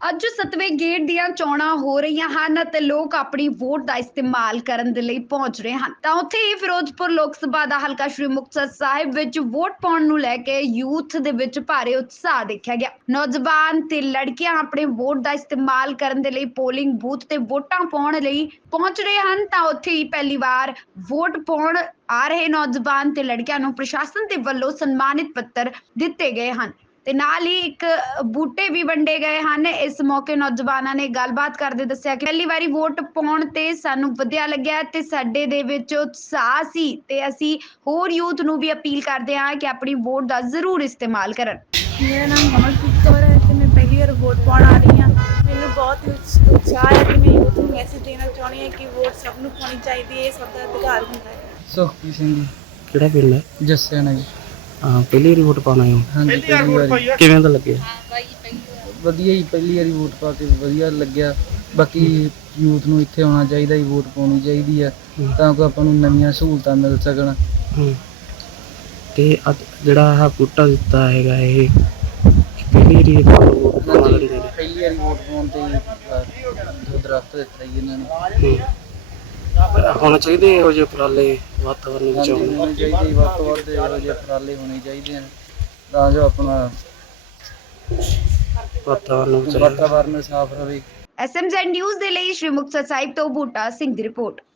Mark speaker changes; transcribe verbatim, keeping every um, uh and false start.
Speaker 1: ਅੱਜ ਸੱਤਵੇਂ ਗੇੜ ਦੀਆਂ ਚੋਣਾਂ ਹੋ ਰਹੀਆਂ ਹਨ ਅਤੇ ਲੋਕ ਆਪਣੀ ਵੋਟ ਦਾ ਇਸਤੇਮਾਲ ਕਰਨ ਦੇ ਲਈ ਪਹੁੰਚ ਰਹੇ ਹਨ। ਤਾਂ ਉੱਥੇ ਹੀ ਫਿਰੋਜ਼ਪੁਰ ਲੋਕ ਸਭਾ ਦਾ ਹਲਕਾ ਸ਼੍ਰੀ ਮੁਕਤਸਰ ਸਾਹਿਬ ਵਿੱਚ ਵੋਟ ਪਾਉਣ ਨੂੰ ਲੈ ਕੇ ਯੂਥ ਦੇ ਵਿੱਚ ਭਾਰੀ ਉਤਸ਼ਾਹ ਦੇਖਿਆ ਗਿਆ। ਨੌਜਵਾਨ ਤੇ ਲੜਕੀਆਂ ਆਪਣੇ ਵੋਟ ਦਾ ਇਸਤੇਮਾਲ ਕਰਨ ਦੇ ਲਈ ਪੋਲਿੰਗ ਬੂਥ ਤੇ ਵੋਟਾਂ ਪਾਉਣ ਲਈ ਪਹੁੰਚ ਰਹੇ ਹਨ। ਤਾਂ ਉੱਥੇ ਹੀ ਪਹਿਲੀ ਵਾਰ ਵੋਟ ਪਾਉਣ ਆ ਰਹੇ ਨੌਜਵਾਨ ਤੇ ਲੜਕੀਆਂ ਨੂੰ ਪ੍ਰਸ਼ਾਸਨ ਦੇ ਵੱਲੋਂ ਸਨਮਾਨਿਤ ਪੱਤਰ ਦਿੱਤੇ ਗਏ ਹਨ ਤੇ ਨਾਲ ਹੀ ਇੱਕ ਬੂਟੇ ਵੀ ਵੰਡੇ ਗਏ ਹਨ। ਇਸ ਮੌਕੇ ਨੌਜਵਾਨਾਂ ਨੇ ਗੱਲਬਾਤ ਕਰਦੇ ਦੱਸਿਆ ਕਿ ਪਹਿਲੀ ਵਾਰੀ ਵੋਟ ਪਾਉਣ ਤੇ ਸਾਨੂੰ ਵਧੀਆ ਲੱਗਿਆ ਤੇ ਸਾਡੇ ਦੇ ਵਿੱਚ ਉਤਸ਼ਾਹ ਸੀ ਤੇ ਅਸੀਂ ਹੋਰ ਯੂਥ ਨੂੰ ਵੀ ਅਪੀਲ ਕਰਦੇ ਹਾਂ ਕਿ ਆਪਣੀ ਵੋਟ ਦਾ ਜ਼ਰੂਰ ਇਸਤੇਮਾਲ ਕਰਨ।
Speaker 2: मेरा नाम कमलप्रीत कौर है तो मैं पहली बार वोट पाने आ रही हाँ। मैंने बहुत ही उत्साह है कि मैं यूथ को मैसेज देना चाहती हाँ कि वोट सबनों पानी चाहिए, ये सब का अधिकार होता है।
Speaker 3: ਸੁਖਪ੍ਰੀਤ ਸਿੰਘ ਜੀ
Speaker 4: ਕਿਹੜਾ ਪਿੰਡ ਹੈ?
Speaker 3: ਜੱਸਿਆ ਨਾ ਜੀ।
Speaker 4: ਹਾਂ, ਪਹਿਲੀ ਵਾਰੀ ਵੋਟ ਪਾਉਣਾ ਆਏ ਹੋ?
Speaker 3: ਹਾਂਜੀ ਪਹਿਲੀ ਵਾਰੀ
Speaker 4: ਕਿਵੇਂ ਦਾ ਲੱਗਿਆ?
Speaker 3: ਵਧੀਆ ਹੀ ਪਹਿਲੀ ਵਾਰੀ ਵੋਟ ਪਾ ਕੇ ਵਧੀਆ ਲੱਗਿਆ। ਬਾਕੀ ਯੂਥ ਨੂੰ ਇੱਥੇ ਆਉਣਾ ਚਾਹੀਦਾ, ਹੀ ਵੋਟ ਪਾਉਣੀ ਚਾਹੀਦੀ ਆ ਤਾਂ ਕਿ ਆਪਾਂ ਨੂੰ ਨਵੀਆਂ ਸਹੂਲਤਾਂ ਮਿਲ ਸਕਣ।
Speaker 4: ਹੂੰ ਤੇ ਅੱਜ ਜਿਹੜਾ ਆਹ ਬੂਟਾ ਦਿੱਤਾ ਹੈਗਾ ਇਹ ਪਹਿਲੀ ਵਾਰੀ ਵੋਟ ਪਾਉਣ ਲੱਗੇ ਨੇ?
Speaker 3: ਪਹਿਲੀ ਵਾਰੀ ਵੋਟ ਪਾਉਣ ਤੇ ਜੋ ਦਰਖਤ ਦਿੱਤਾ ਜੀ ਇਹਨਾਂ ਨੇ।
Speaker 4: ਹੂੰ ਹੋਣਾ ਚਾਹੀਦੇ ਇਹੋ ਜਿਹੇ ਉਪਰਾਲੇ ਵਾਤਾਵਰਨ
Speaker 3: ਹਾਂਜੀ
Speaker 4: ਬਚਾਉਣ।
Speaker 3: ਹੋਣੇ ਚਾਹੀਦੇ, ਵੱਧ ਤੋਂ ਵੱਧ ਇਹੋ ਜਿਹੇ ਉਪਰਾਲੇ ਹੋਣੇ ਚਾਹੀਦੇ ਹਨ ਤਾਂ ਜੋ ਆਪਣਾ
Speaker 4: ਵਾਤਾਵਰਨ ਬਚਾਉਣ।
Speaker 3: ਵਾਤਾਵਰਨ ਸਾਫ਼ ਰਹੇ।
Speaker 1: ਐਸ ਐਮ ਜ਼ੈਡ ਨਿਊਜ਼ ਦੇ ਲਈ ਸ਼੍ਰੀ ਮੁਕਤਸਰ ਸਾਹਿਬ ਤੋਂ ਬੂਟਾ ਸਿੰਘ ਦੀ ਰਿਪੋਰਟ।